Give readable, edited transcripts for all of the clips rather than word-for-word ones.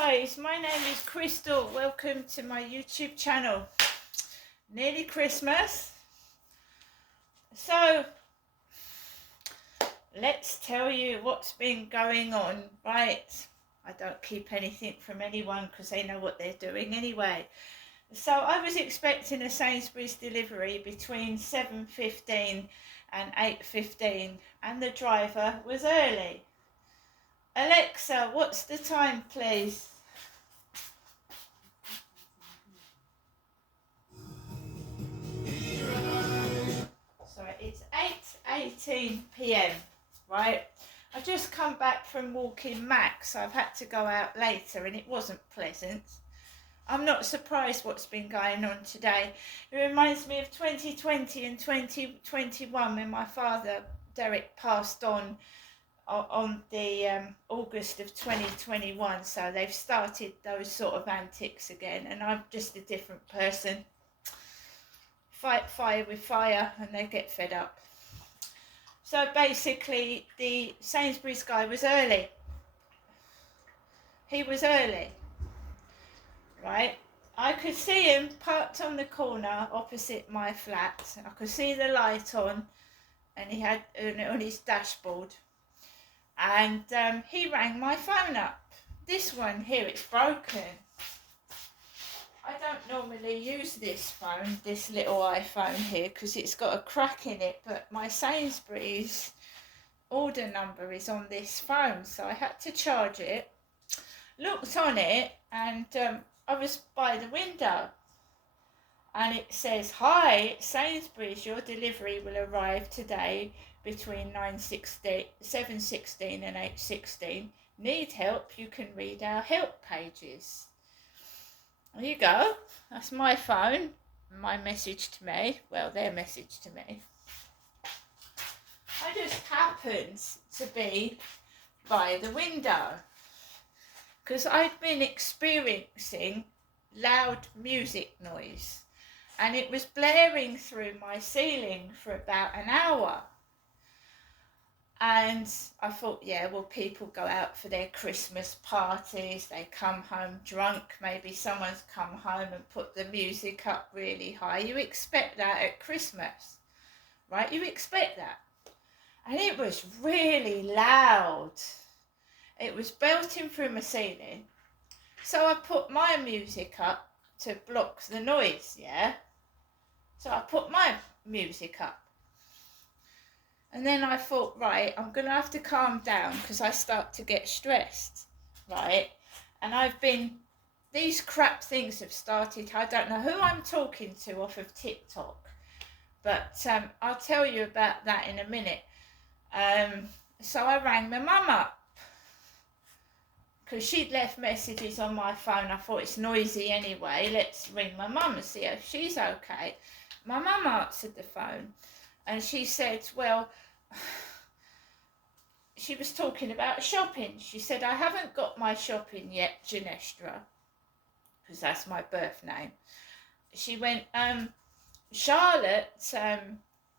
guys, my name is Crystal. Welcome to my YouTube channel. Nearly Christmas. So, let's tell you what's been going on, right? I don't keep anything from anyone because they know what they're doing anyway. So I was expecting a Sainsbury's delivery between 7:15 and 8:15 and the driver was early. Alexa, what's the time, please? Sorry, it's 8:18 p.m, right? I just come back from walking Max. I've had to go out later and it wasn't pleasant. I'm not surprised what's been going on today. It reminds me of 2020 and 2021 when my father, Derek, passed on the August of 2021. So they've started those sort of antics again, and I'm just a different person. Fight fire with fire and they get fed up. So basically the Sainsbury's guy was early. He was early, right? I could see him parked on the corner opposite my flat. I could see the light on and he had on his dashboard. And he rang my phone up. This one here, it's broken. I don't normally use this phone, this little iPhone here, because it's got a crack in it, but my Sainsbury's order number is on this phone, so I had to charge it. Looked on it, and I was by the window, and it says, "Hi, Sainsbury's, your delivery will arrive today between 7:16 and 8:16. Need help? You can read our help pages." There you go. That's my phone. My message to me. Well, their message to me. I just happened to be by the window because I'd been experiencing loud music noise and it was blaring through my ceiling for about an hour. And I thought, yeah, well, people go out for their Christmas parties, they come home drunk, maybe someone's come home and put the music up really high. You expect that at Christmas, right? You expect that. And it was really loud. It was belting through my ceiling. So I put my music up to block the noise, yeah? So I put my music up. And then I thought, right, I'm going to have to calm down because I start to get stressed, right? And these crap things have started. I don't know who I'm talking to off of TikTok, but I'll tell you about that in a minute. So I rang my mum up because she'd left messages on my phone. I thought it's noisy anyway. Let's ring my mum and see if she's okay. My mum answered the phone and she said, well, she was talking about shopping. She said, I haven't got my shopping yet, Janestra, because that's my birth name. She went, Charlotte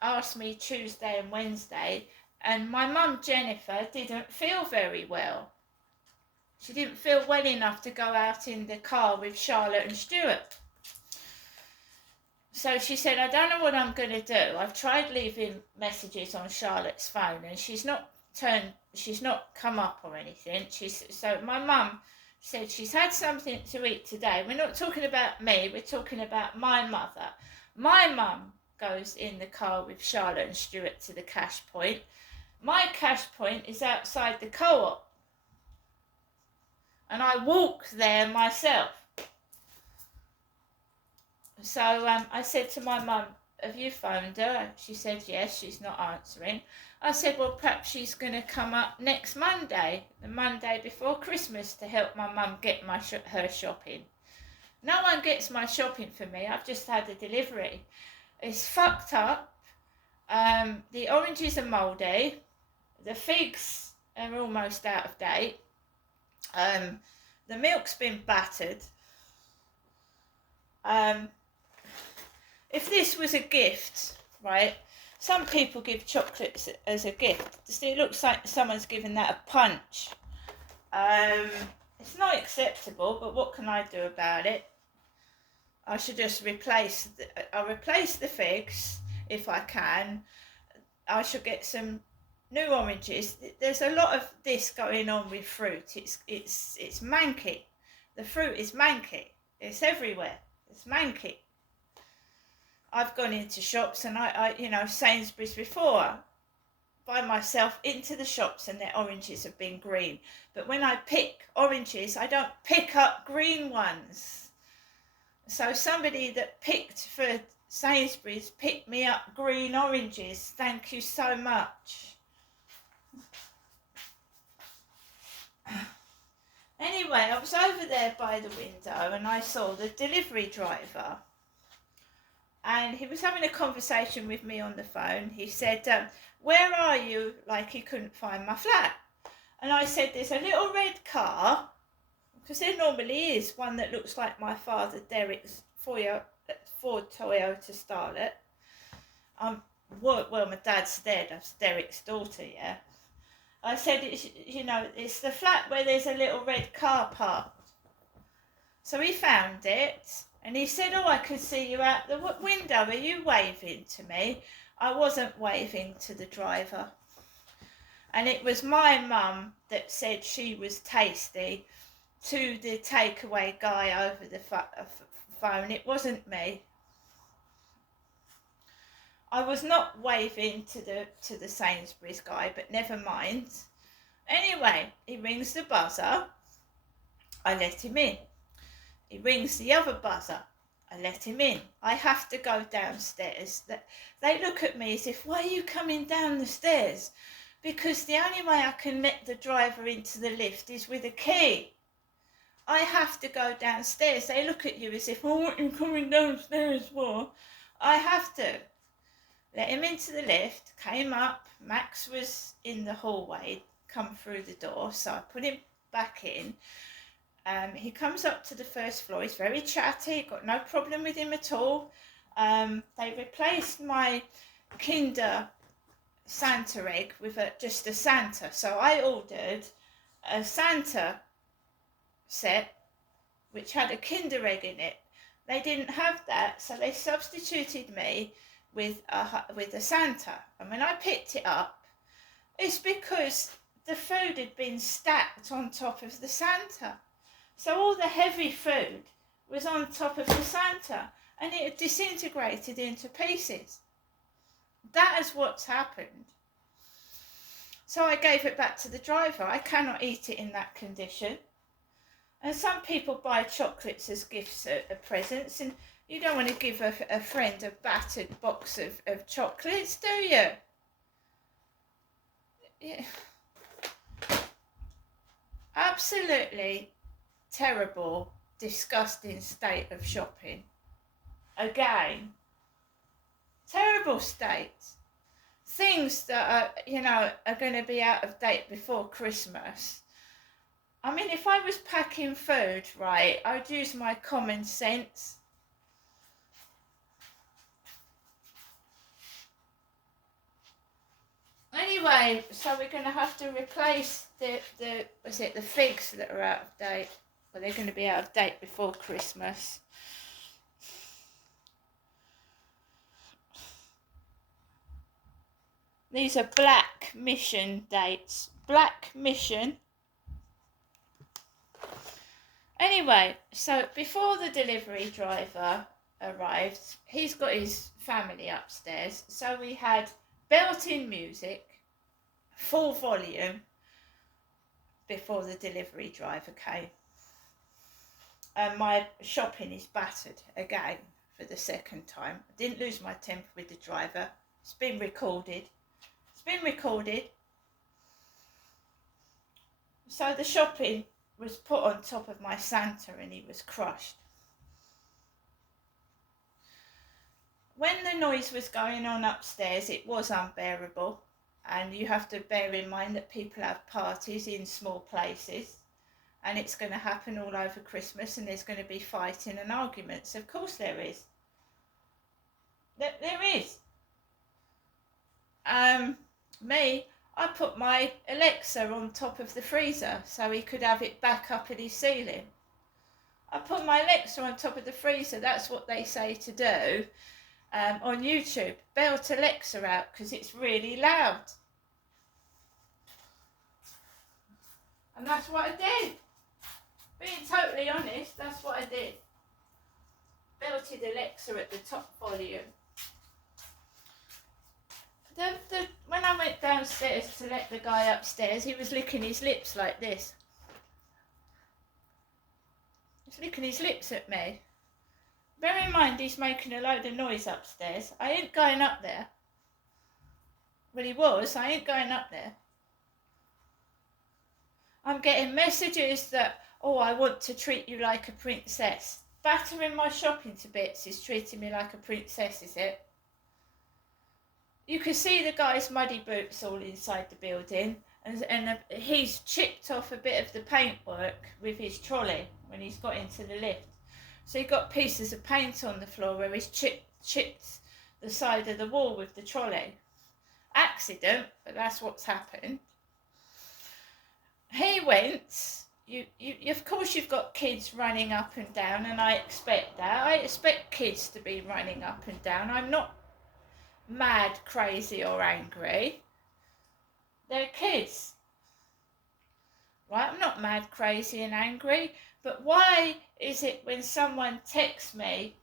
asked me Tuesday and Wednesday, and my mum, Jennifer, didn't feel very well. She didn't feel well enough to go out in the car with Charlotte and Stuart. So she said, I don't know what I'm going to do. I've tried leaving messages on Charlotte's phone and she's not come up or anything. So my mum said she's had something to eat today. We're not talking about me, we're talking about my mother. My mum goes in the car with Charlotte and Stuart to the cash point. My cash point is outside the co-op. And I walk there myself. So I said to my mum, have you phoned her? She said, yes, she's not answering. I said, well, perhaps she's going to come up next Monday, the Monday before Christmas, to help my mum get her shopping. No one gets my shopping for me. I've just had a delivery. It's fucked up. The oranges are mouldy. The figs are almost out of date. The milk's been battered. If this was a gift, right, some people give chocolates as a gift. It looks like someone's given that a punch. It's not acceptable, but what can I do about it? I should just I'll replace the figs if I can. I should get some new oranges. There's a lot of this going on with fruit. It's manky. The fruit is manky. It's everywhere. It's manky. I've gone into shops and Sainsbury's before, by myself into the shops and their oranges have been green. But when I pick oranges, I don't pick up green ones. So somebody that picked for Sainsbury's picked me up green oranges. Thank you so much. Anyway, I was over there by the window and I saw the delivery driver. And he was having a conversation with me on the phone. He said, where are you? Like he couldn't find my flat. And I said, there's a little red car, because there normally is one that looks like my father Derek's Ford Toyota Starlet. Well, my dad's dead. That's Derek's daughter, yeah. I said, it's the flat where there's a little red car parked. So he found it. And he said, I could see you out the window. Are you waving to me? I wasn't waving to the driver. And it was my mum that said she was tasty to the takeaway guy over the phone. It wasn't me. I was not waving to the Sainsbury's guy, but never mind. Anyway, he rings the buzzer. I let him in. He rings the other buzzer. I let him in. I have to go downstairs. They look at me as if, why are you coming down the stairs? Because the only way I can let the driver into the lift is with a key. I have to go downstairs. They look at you as if, what are you coming downstairs for? I have to. Let him into the lift, came up. Max was in the hallway, come through the door, so I put him back in. He comes up to the first floor. He's very chatty, got no problem with him at all. They replaced my Kinder Santa egg with just a Santa. So I ordered a Santa set which had a Kinder egg in it. They didn't have that, so they substituted me with a Santa. And when I picked it up, it's because the food had been stacked on top of the Santa. So all the heavy food was on top of the Santa and it had disintegrated into pieces. That is what's happened. So I gave it back to the driver. I cannot eat it in that condition. And some people buy chocolates as gifts or presents, and you don't want to give a friend a battered box of chocolates, do you? Yeah. Absolutely terrible, disgusting state of shopping. Again, terrible state. Things that are going to be out of date before Christmas. I mean, if I was packing food, right, I'd use my common sense. Anyway, so we're going to have to replace the figs that are out of date. Well, they're going to be out of date before Christmas. These are Black Mission dates. Black Mission. Anyway, so before the delivery driver arrived, he's got his family upstairs. So we had belting music, full volume, before the delivery driver came. And my shopping is battered again for the second time. I didn't lose my temper with the driver. It's been recorded. So the shopping was put on top of my Santa and he was crushed. When the noise was going on upstairs, it was unbearable. And you have to bear in mind that people have parties in small places. And it's going to happen all over Christmas, and there's going to be fighting and arguments. Of course there is. There is. Me, I put my Alexa on top of the freezer so he could have it back up at his ceiling. I put my Alexa on top of the freezer. That's what they say to do on YouTube. Belt Alexa out because it's really loud. And that's what I did. Being totally honest, that's what I did. Belted Alexa at the top volume. When I went downstairs to let the guy upstairs, he was licking his lips like this. He's licking his lips at me. Bear in mind, he's making a load of noise upstairs. I ain't going up there. Well, he was. I ain't going up there. I'm getting messages that, oh, I want to treat you like a princess. Battering my shopping to bits is treating me like a princess, is it? You can see the guy's muddy boots all inside the building, and he's chipped off a bit of the paintwork with his trolley when he's got into the lift. So he got pieces of paint on the floor where he's chipped the side of the wall with the trolley. Accident, but that's what's happened. He went, of course you've got kids running up and down, and I expect that. I expect kids to be running up and down. I'm not mad, crazy or angry. They're kids. Right, I'm not mad, crazy and angry, but why is it when someone texts me,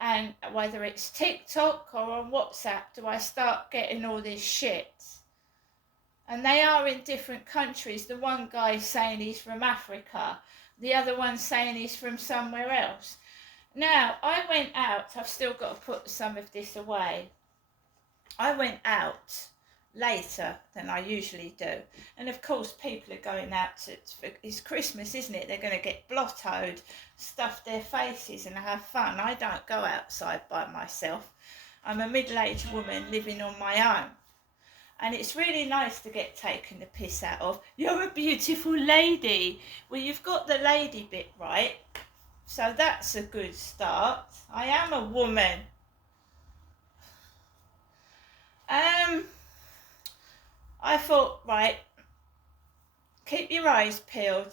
and whether it's TikTok or on WhatsApp, do I start getting all this shit? And they are in different countries. The one guy's saying he's from Africa, the other one's saying he's from somewhere else. Now, I went out, I've still got to put some of this away. I went out later than I usually do. And of course, people are going out it's Christmas, isn't it? They're going to get blottoed, stuff their faces and have fun. I don't go outside by myself. I'm a middle-aged woman living on my own. And it's really nice to get taken the piss out of. You're a beautiful lady. Well, you've got the lady bit right. So that's a good start. I am a woman. I thought, right, keep your eyes peeled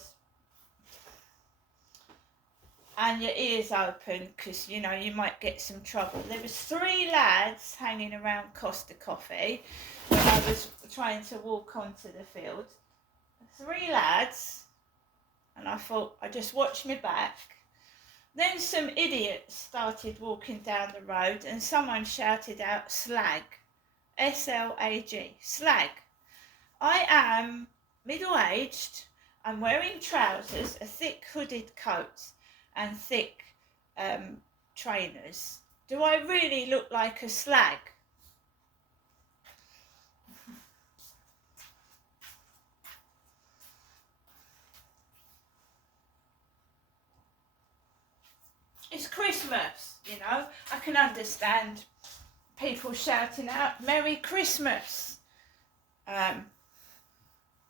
and your ears open because, you know, you might get some trouble. There was 3 lads hanging around Costa Coffee when I was trying to walk onto the field. 3 lads, and I thought, I just watched my back. Then some idiots started walking down the road and someone shouted out slag. S-L-A-G, slag. I am middle-aged, I'm wearing trousers, a thick hooded coat and thick trainers. Do I really look like a slag? It's Christmas, you know. I can understand people shouting out Merry Christmas.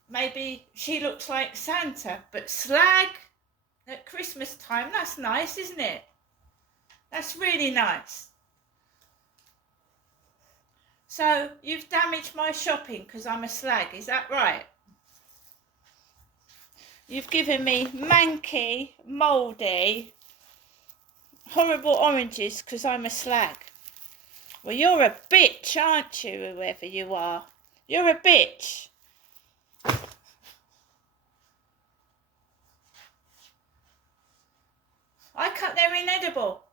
Maybe she looks like Santa, but slag at Christmas time, that's nice, isn't it? That's really nice. So you've damaged my shopping because I'm a slag, is that right? You've given me manky, mouldy, horrible oranges because I'm a slag. Well, you're a bitch, aren't you, whoever you are? You're a bitch. They're inedible.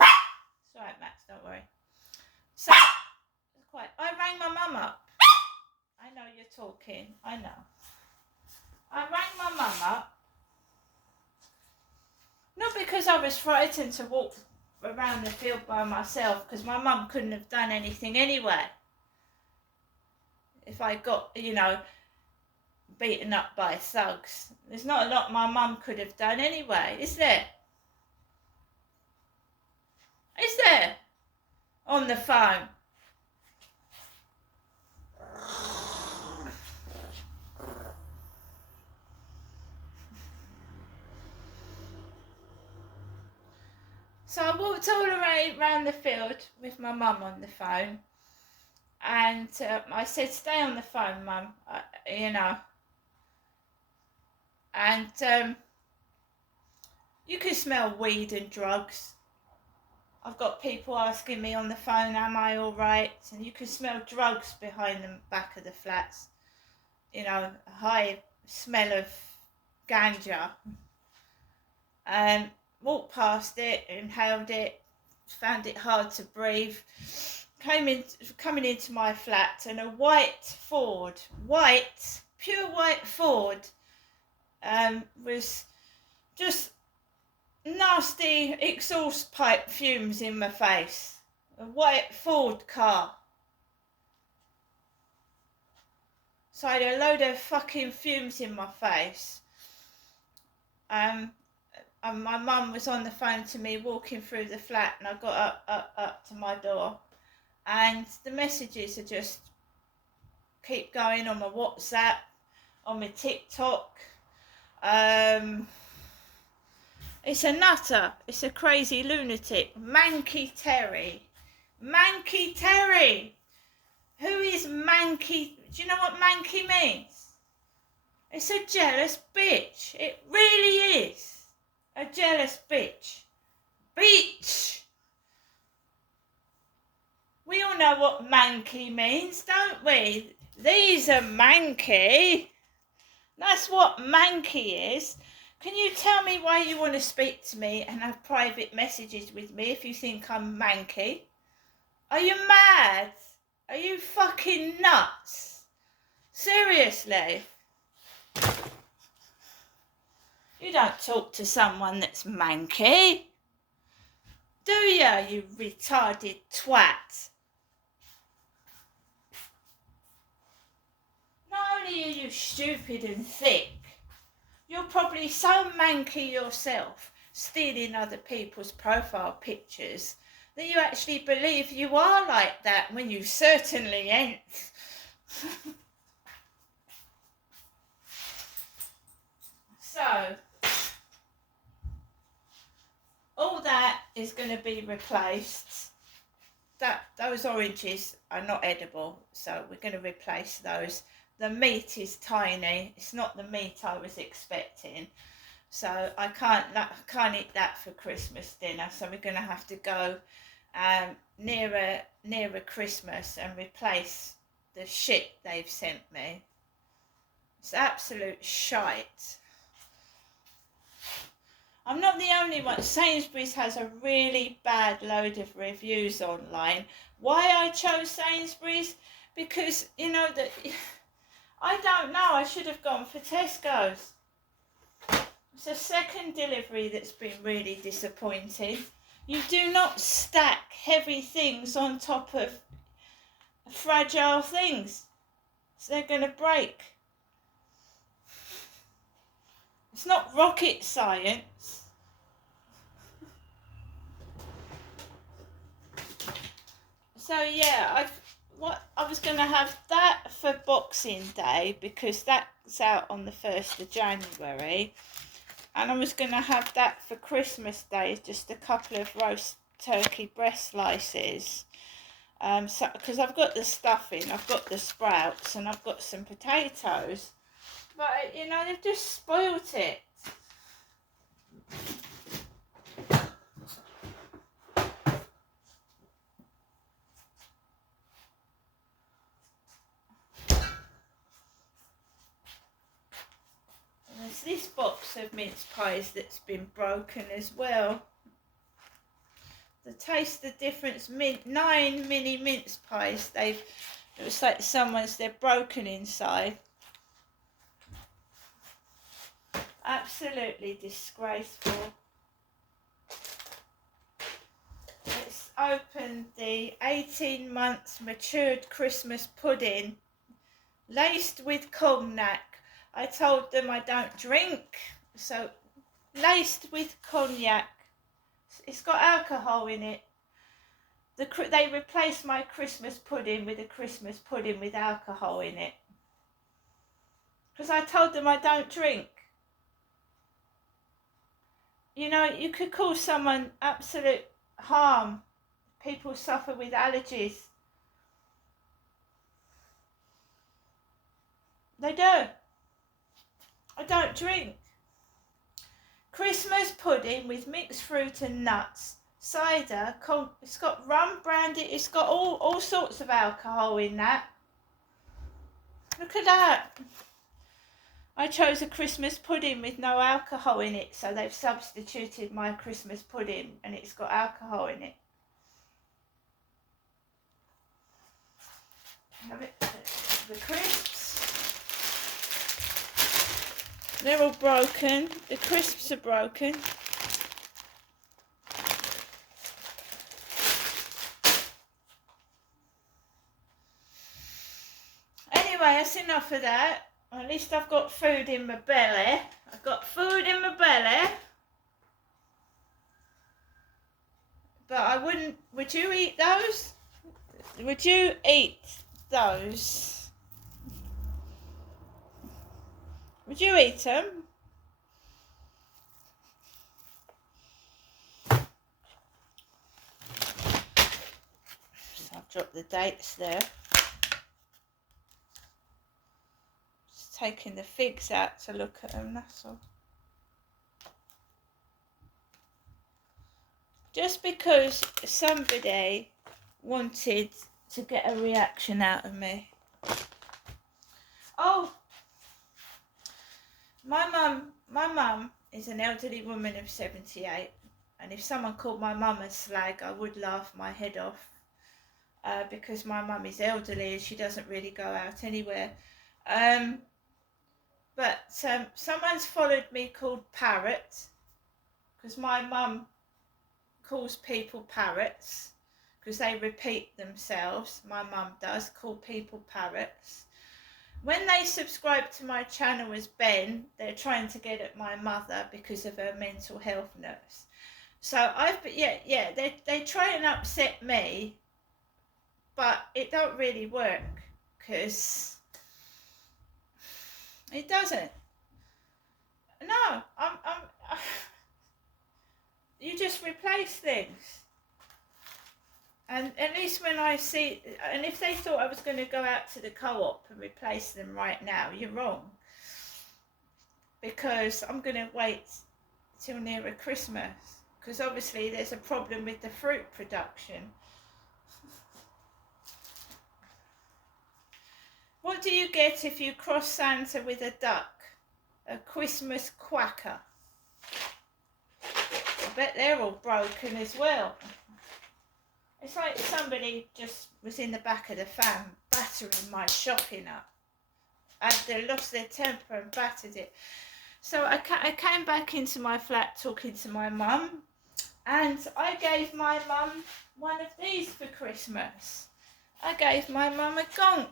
It's alright, Max, don't worry. So, it's quiet. I rang my mum up. I know you're talking. I know. I rang my mum up. Not because I was frightened to walk around the field by myself, because my mum couldn't have done anything anyway. If I got, you know, beaten up by thugs. There's not a lot my mum could have done anyway, is there? Is there? On the phone. So I walked all around the field with my mum on the phone, And I said, stay on the phone, Mum, you know. And you can smell weed and drugs. I've got people asking me on the phone, am I all right? And you can smell drugs behind the back of the flats. You know, a high smell of ganja. Walked past it, inhaled it, found it hard to breathe. Coming into my flat, and a pure white Ford, was just nasty exhaust pipe fumes in my face. A white Ford car. So I had a load of fucking fumes in my face. And my mum was on the phone to me walking through the flat, and I got up to my door, and the messages are just keep going on my WhatsApp, on my TikTok. It's a nutter. It's a crazy lunatic. Manky Terry. Manky Terry. Who is Manky? Do you know what Manky means? It's a jealous bitch. It really is. A jealous bitch. Bitch! We all know what manky means, don't we? These are manky. That's what manky is. Can you tell me why you want to speak to me and have private messages with me if you think I'm manky? Are you mad? Are you fucking nuts? Seriously? You don't talk to someone that's manky. Do ya, you retarded twat? Not only are you stupid and thick, you're probably so manky yourself, stealing other people's profile pictures, that you actually believe you are like that when you certainly ain't. So, all that is going to be replaced. Those oranges are not edible, so we're going to replace those. The meat is tiny. It's not the meat I was expecting, so I can't eat that for Christmas dinner. So we're going to have to go nearer Christmas and replace the shit they've sent me. It's absolute shite. I'm not the only one. Sainsbury's has a really bad load of reviews online. Why I chose Sainsbury's? Because, you know, that I don't know. I should have gone for Tesco's. It's the second delivery that's been really disappointing. You do not stack heavy things on top of fragile things. So they're going to break. It's not rocket science. So yeah, I was going to have that for Boxing Day because that's out on the 1st of January. And I was going to have that for Christmas Day, just a couple of roast turkey breast slices. Because I've got the stuffing, I've got the sprouts, and I've got some potatoes. But, you know, they've just spoilt it. And there's this box of mince pies that's been broken as well. The taste the difference, 9 mini mince pies. It was like they're broken inside. Absolutely disgraceful. Let's open the 18 months matured Christmas pudding laced with cognac. I told them I don't drink, so laced with cognac. It's got alcohol in it. They replaced my Christmas pudding with a Christmas pudding with alcohol in it. Because I told them I don't drink. You know, you could cause someone absolute harm. People suffer with allergies. They do. I don't drink. Christmas pudding with mixed fruit and nuts. Cider, it's got rum, brandy, it's got all sorts of alcohol in that. Look at that. I chose a Christmas pudding with no alcohol in it, so they've substituted my Christmas pudding and it's got alcohol in it. Have it, the crisps. They're all broken. The crisps are broken. Anyway, that's enough of that. At least I've got food in my belly. I've got food in my belly. But I wouldn't... Would you eat those? Would you eat those? Would you eat them? So I've dropped the dates there. Just taking the figs out to look at them, that's all. Just because somebody wanted to get a reaction out of me. Oh, my mum is an elderly woman of 78, and if someone called my mum a slag, I would laugh my head off, because my mum is elderly and she doesn't really go out anywhere. But someone's followed me called Parrot, because my mum calls people parrots because they repeat themselves. My mum does call people parrots. When they subscribe to my channel as Ben, they're trying to get at my mother because of her mental health nurse. So they try and upset me, but it don't really work because it doesn't. No, you just replace things. And at least when I see, and if they thought I was going to go out to the co-op and replace them right now, you're wrong. Because I'm going to wait till nearer Christmas. Because obviously there's a problem with the fruit production. What do you get if you cross Santa with a duck? A Christmas quacker. I bet they're all broken as well. It's like somebody just was in the back of the van battering my shopping up. And they lost their temper and battered it. So I came back into my flat talking to my mum, and I gave my mum one of these for Christmas. I gave my mum a gonk.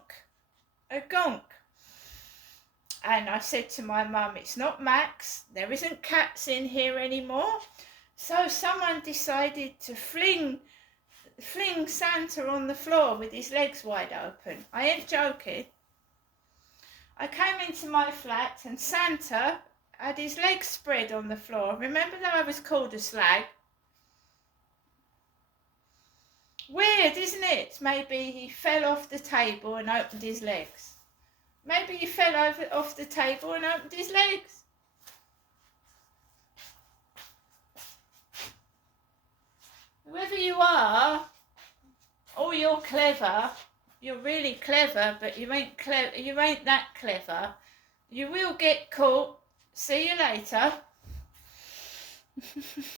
And I said to my mum, it's not Max, there isn't cats in here anymore. So someone decided to fling Santa on the floor with his legs wide open. I ain't joking. I came into my flat and Santa had his legs spread on the floor. Remember that I was called a slag? Weird, isn't it? Maybe he fell off the table and opened his legs. Maybe he fell off the table and opened his legs. Whoever you are, oh, you're clever. You're really clever, but you ain't that clever. You will get caught. See you later.